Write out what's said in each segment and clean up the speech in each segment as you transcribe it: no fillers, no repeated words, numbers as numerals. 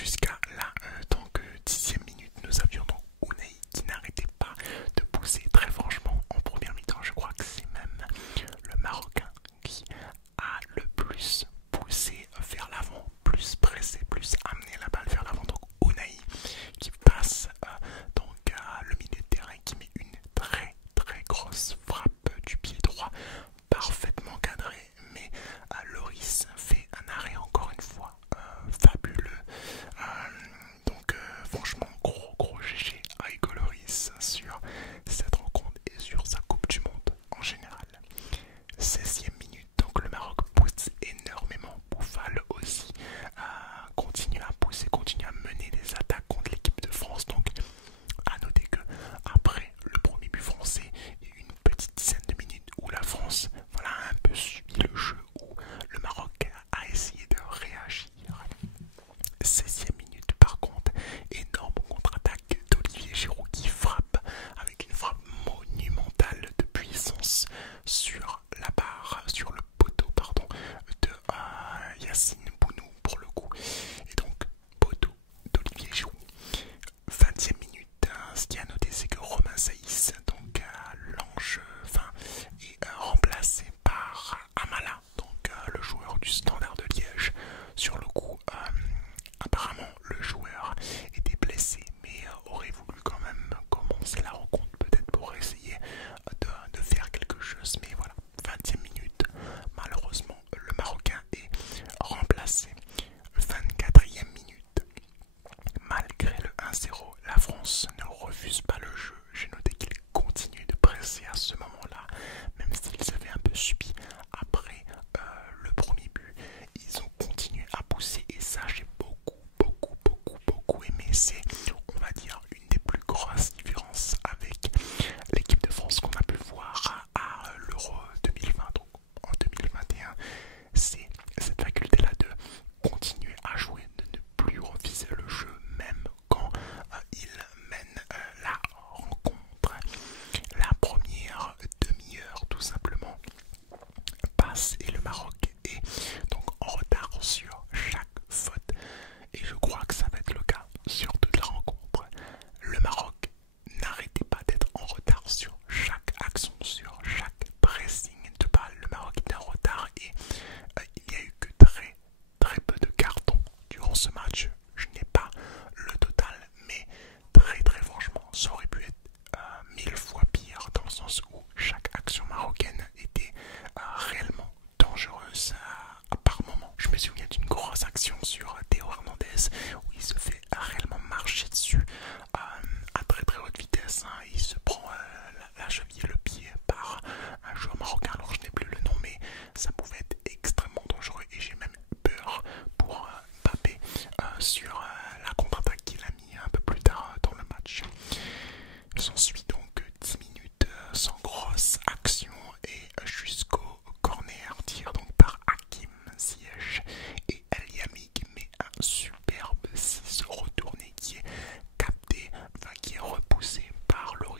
jusqu'à la donc, 10e minute, nous avions donc Unai qui n'arrêtait pas de pousser très franchement en première mi-temps. Je crois que c'est même le Marocain qui a le plus poussé vers l'avant, plus pressé, plus amené la balle vers l'avant. Donc Unai qui passe donc à le milieu de terrain qui met une très très grosse frappe du pied droit parfaitement cadré, mais Loris fait un arrêt encore une fois fabuleux. Franchement gros GG à Hugo Loris sur cette rencontre et sur sa Coupe du Monde en général. 16e minute, donc le Maroc pousse énormément. Bouffal aussi continue à pousser, continue à mener des attaques contre l'équipe de France. Donc à noter que après le premier but français, il y a eu une petite dizaine de minutes où la France a un peu subi le jeu, où le Maroc a essayé de réagir. 16e minute par contre, énorme contre-attaque d'Olivier Giroud qui frappe avec une frappe monumentale de puissance sur la barre, sur le poteau pardon, de Yacine Bounou pour le coup. Et donc poteau d'Olivier Giroud. 20e minute, ce qui a noté c'est que Romain Saïs, donc l'ange est remplacé par Amala, donc le joueur du Standard de Liège. Sur le coup, apparemment le joueur était blessé, mais aurait voulu quand même commencer la rencontre, peut-être pour essayer de faire quelque chose. Mais voilà, 20e minute, malheureusement le Marocain est remplacé. 24e minute, malgré le 1-0, la France ne refuse pas le jeu. J'ai noté qu'il continue de presser à ce moment-là, même s'ils avaient un peu subi après le premier but. Ils ont continué à pousser et ça j'ai beaucoup aimé. C'est, on va dire, une des plus grosses différences avec l'équipe de France qu'on a pu voir à l'Euro 2020. Donc en 2021, c'est cette faculté-là de continuer à jouer, de ne plus refuser le jeu, même quand il mène la rencontre. La première demi-heure, tout simplement, passe et le Maroc est donc en retard sur chaque faute. Et je crois que ça va être le cas sur toute la rencontre. Le Maroc n'arrêtait pas d'être en retard sur chaque action, sur chaque pressing de balle. Le Maroc était en retard et il n'y a eu que très peu de cartons durant ce match. Je n'ai pas le total, mais très franchement, ça aurait pu être 1000 fois pire, dans le sens où chaque action marocaine était réellement dangereuse par moment. Je me souviens d'une grosse action sur Théo Hernandez où il se fait réellement marcher dessus à très haute vitesse. Il se prend la cheville et le pied par un joueur marocain, alors je n'ai plus le nom, mais ça pouvait être extrêmement dangereux et j'ai même peur pour Mbappé sur la contre-attaque qu'il a mis un peu plus tard dans le match. S'ensuit donc 10 minutes sans grosse action et jusqu'au corner, tir donc par Hakim Ziyech et El Yami qui met un superbe 6 retourné qui est capté, qui est repoussé par Loris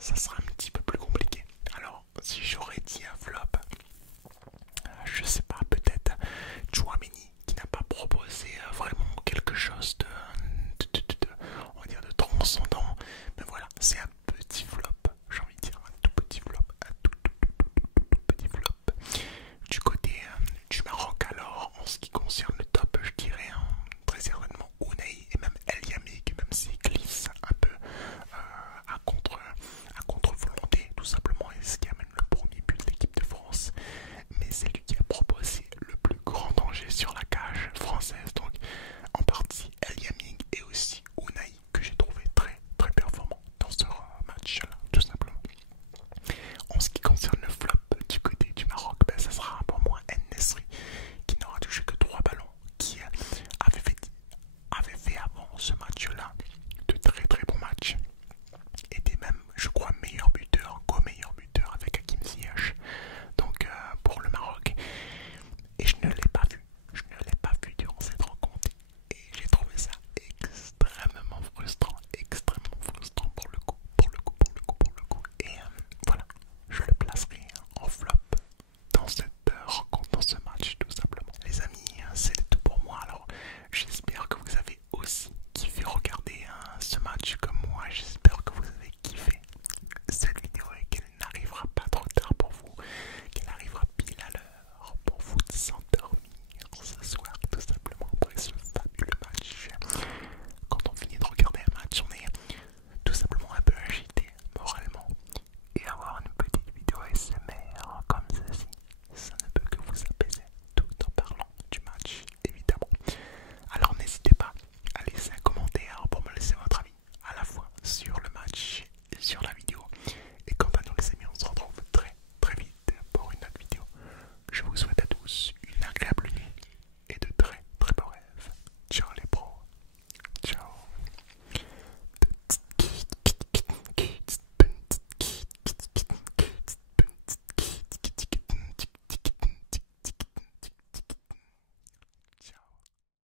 ça sera un petit peu plus compliqué. Alors, si j'aurais